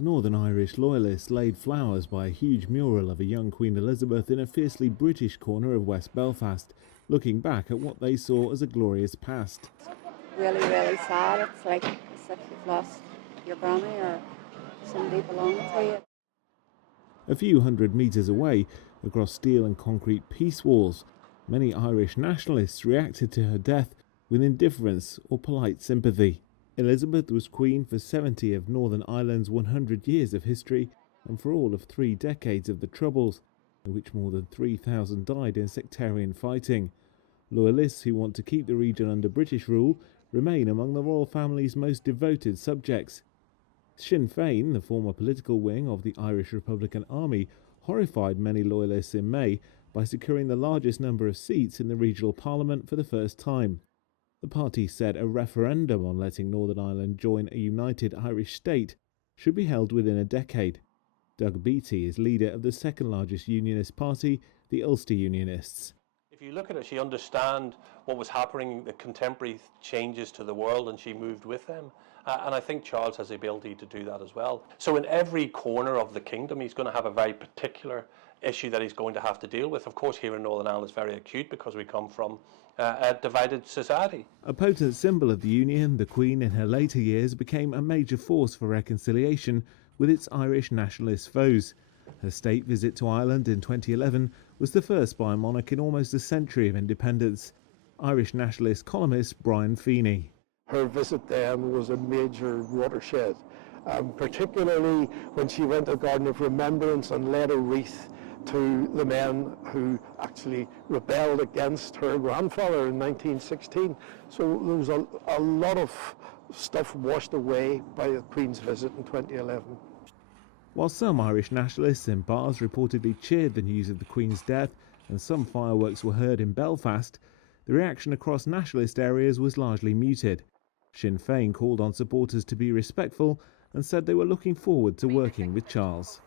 Northern Irish loyalists laid flowers by a huge mural of a young Queen Elizabeth in a fiercely British corner of West Belfast, looking back at what they saw as a glorious past. Really, really sad. It's like as if you've lost your granny or somebody belonging to you. A few hundred metres away, across steel and concrete peace walls, many Irish nationalists reacted to her death with indifference or polite sympathy. Elizabeth was Queen for 70 of Northern Ireland's 100 years of history and for all of 3 decades of the Troubles, in which more than 3,000 died in sectarian fighting. Loyalists who want to keep the region under British rule remain among the royal family's most devoted subjects. Sinn Féin, the former political wing of the Irish Republican Army, horrified many loyalists in May by securing the largest number of seats in the regional parliament for the first time. The party said a referendum on letting Northern Ireland join a united Irish state should be held within a decade. Doug Beattie is leader of the second largest unionist party, the Ulster Unionists. If you look at it, she understood what was happening, the contemporary changes to the world, and she moved with them. And I think Charles has the ability to do that as well. So in every corner of the kingdom, he's going to have a very particular issue that he's going to have to deal with. Of course, here in Northern Ireland, it's very acute because we come from a divided society. A potent symbol of the Union, the Queen in her later years became a major force for reconciliation with its Irish nationalist foes. Her state visit to Ireland in 2011 was the first by a monarch in almost a century of independence. Irish nationalist columnist Brian Feeney. Her visit then was a major watershed, particularly when she went to Garden of Remembrance and led a wreath to the men who actually rebelled against her grandfather in 1916. So there was a lot of stuff washed away by the Queen's visit in 2011. While some Irish nationalists in bars reportedly cheered the news of the Queen's death and some fireworks were heard in Belfast, the reaction across nationalist areas was largely muted. Sinn Féin called on supporters to be respectful and said they were looking forward to working with Charles.